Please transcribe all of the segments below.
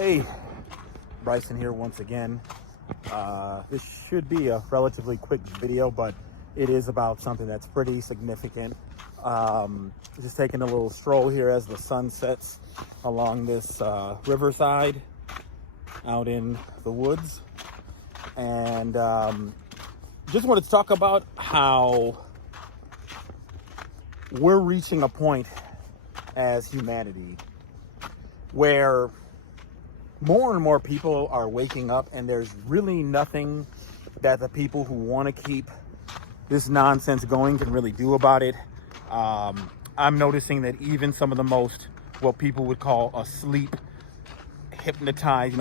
Hey, Bryson here once again. This should be a relatively quick video, but it is about something that's pretty significant. Just taking a little stroll here as the sun sets along this riverside out in the woods. And just wanted to talk about how we're reaching a point as humanity where more and more people are waking up, and there's really nothing that the people who want to keep this nonsense going can really do about it. I'm noticing that even some of the most, what people would call sleep hypnotized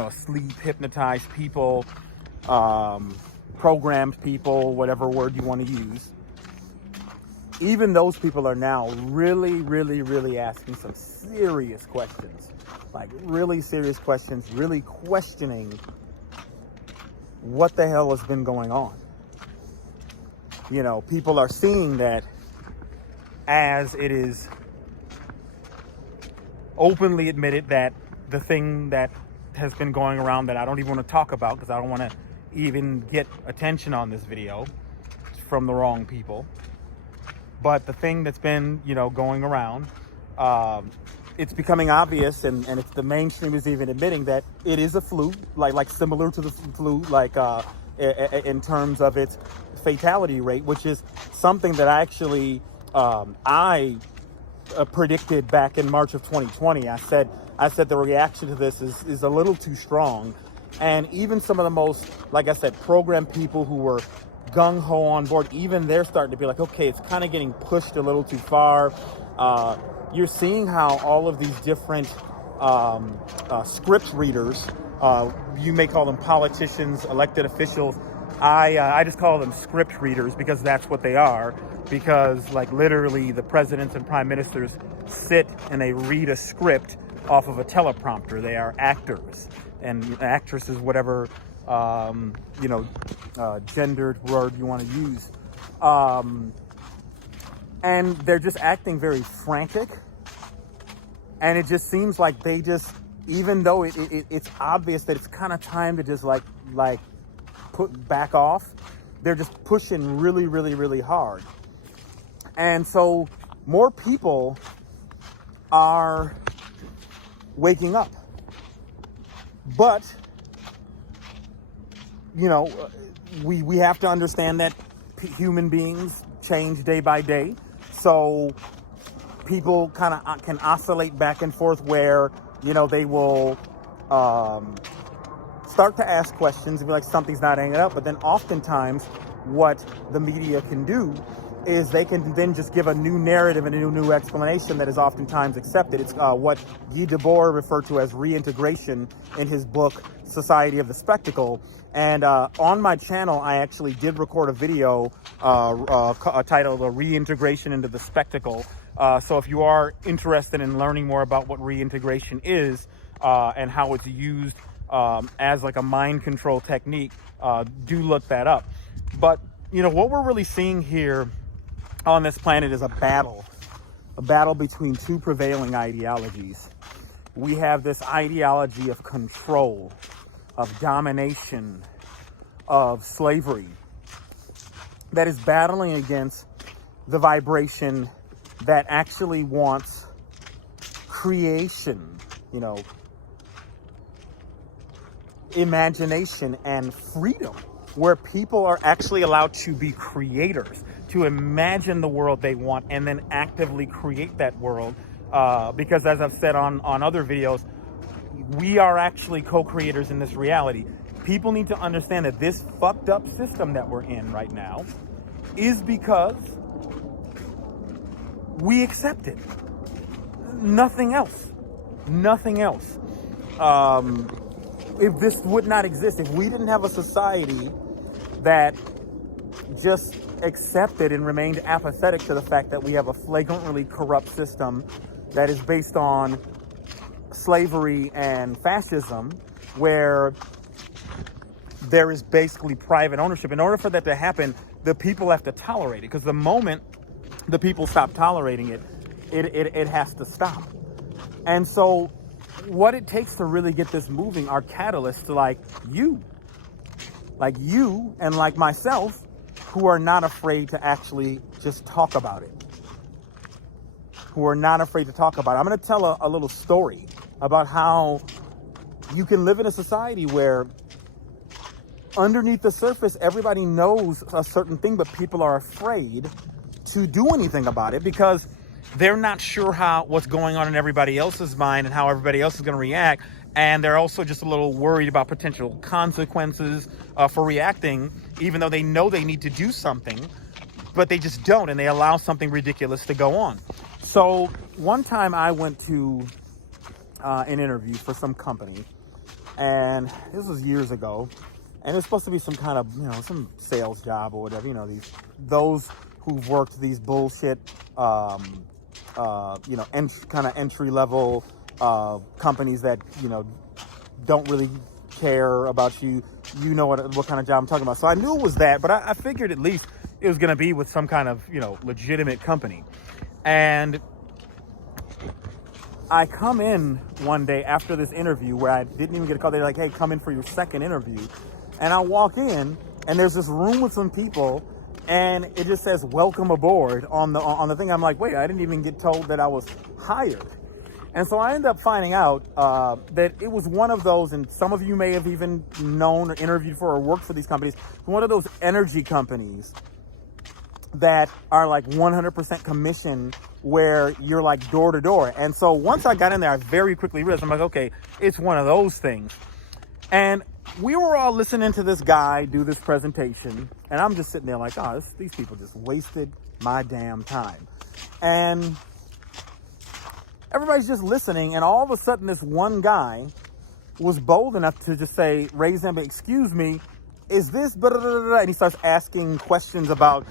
people, programmed people, whatever word you want to use, even those people are now really asking some serious questions. Like really serious questions, really questioning what the hell has been going on. You know, people are seeing that as it is openly admitted that the thing that has been going around that I don't even want to talk about because I don't want to even get attention on this video from the wrong people. But the thing that's been, going around, it's becoming obvious, and it's the mainstream is even admitting that it is a flu, like similar to the flu, in terms of its fatality rate, which is something that I predicted back in March of 2020. I said the reaction to this is a little too strong, and even some of the most, like I said, programmed people who were gung-ho on board, even they're starting to be like, okay, it's kind of getting pushed a little too far. You're seeing how all of these different script readers, you may call them politicians, elected officials. I just call them script readers because that's what they are. Because like literally the presidents and prime ministers sit and they read a script off of a teleprompter. They are actors and actresses, whatever gendered word you want to use. And they're just acting very frantic. And it just seems like they just, even though it's obvious that it's kind of time to just like put back off, they're just pushing really hard. And so more people are waking up. But, we have to understand that human beings change day by day. So people kind of can oscillate back and forth where, they will start to ask questions and be like, something's not adding up. But then oftentimes what the media can do is they can then just give a new narrative and a new explanation that is oftentimes accepted. It's what Guy Debord referred to as reintegration in his book, Society of the Spectacle. And on my channel, I actually did record a video titled Reintegration into the Spectacle. So if you are interested in learning more about what reintegration is and how it's used as like a mind control technique, do look that up. But, what we're really seeing here on this planet is a battle between two prevailing ideologies. We have this ideology of control, of domination, of slavery that is battling against the vibration that actually wants creation, imagination and freedom, where people are actually allowed to be creators, to imagine the world they want and then actively create that world. Because as I've said on other videos, we are actually co-creators in this reality. People need to understand that this fucked up system that we're in right now is because we accept it. Nothing else. If this would not exist, if we didn't have a society that just accepted and remained apathetic to the fact that we have a flagrantly corrupt system that is based on slavery and fascism, where there is basically private ownership. In order for that to happen, the people have to tolerate it, because the moment the people stop tolerating it, it has to stop. And so what it takes to really get this moving are catalysts like you and like myself, who are not afraid to actually just talk about it. I'm going to tell a little story about how you can live in a society where underneath the surface, everybody knows a certain thing, but people are afraid to do anything about it because they're not sure what's going on in everybody else's mind and how everybody else is going to react. And they're also just a little worried about potential consequences for reacting, even though they know they need to do something, but they just don't, and they allow something ridiculous to go on. So one time I went to an interview for some company, and this was years ago, and it was supposed to be some kind of, some sales job or whatever, those who've worked these bullshit, kind of entry level companies that, don't really care about you. You know what kind of job I'm talking about. So I knew it was that, but I figured at least it was going to be with some kind of, legitimate company. And I come in one day after this interview where I didn't even get a call. They're like, hey, come in for your second interview. And I walk in, and there's this room with some people, and it just says welcome aboard on the thing. I'm like, wait, I didn't even get told that I was hired. And so I ended up finding out that it was one of those, and some of you may have even known or interviewed for or worked for these companies, one of those energy companies that are like 100% commission, where you're like door to door. And so once I got in there, I very quickly realized, I'm like, okay, it's one of those things. And we were all listening to this guy do this presentation, and I'm just sitting there like, oh, these people just wasted my damn time. And everybody's just listening, and all of a sudden this one guy was bold enough to just say, raise him, excuse me, is this blah, blah, blah, blah, and he starts asking questions about,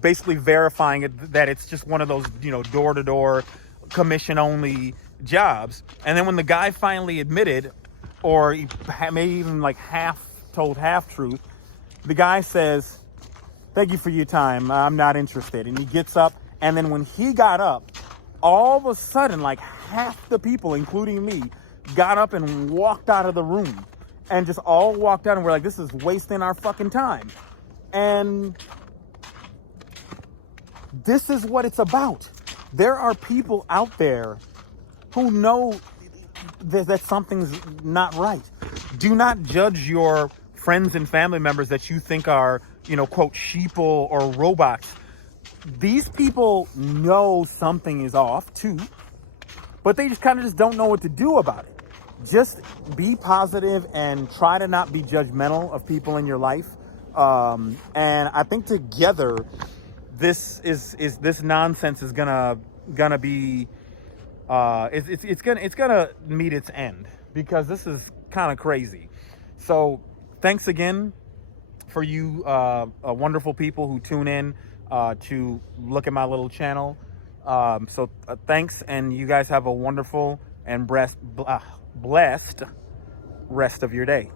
basically verifying that it's just one of those, door-to-door commission only jobs. And then when the guy finally admitted, or he maybe even like told half truth, the guy says, thank you for your time, I'm not interested. And he gets up, and then when he got up, all of a sudden, like half the people, including me, got up and walked out of the room. And just all walked out, and we're like, this is wasting our fucking time. And this is what it's about. There are people out there who know that something's not right. Do not judge your friends and family members that you think are, quote, sheeple or robots. These people know something is off too, but they just kind of don't know what to do about it. Just be positive and try to not be judgmental of people in your life. And I think together, this nonsense is gonna be it's gonna meet its end, because this is kind of crazy. So thanks again for you wonderful people who tune in to look at my little channel. So thanks, and you guys have a wonderful and blessed rest of your day.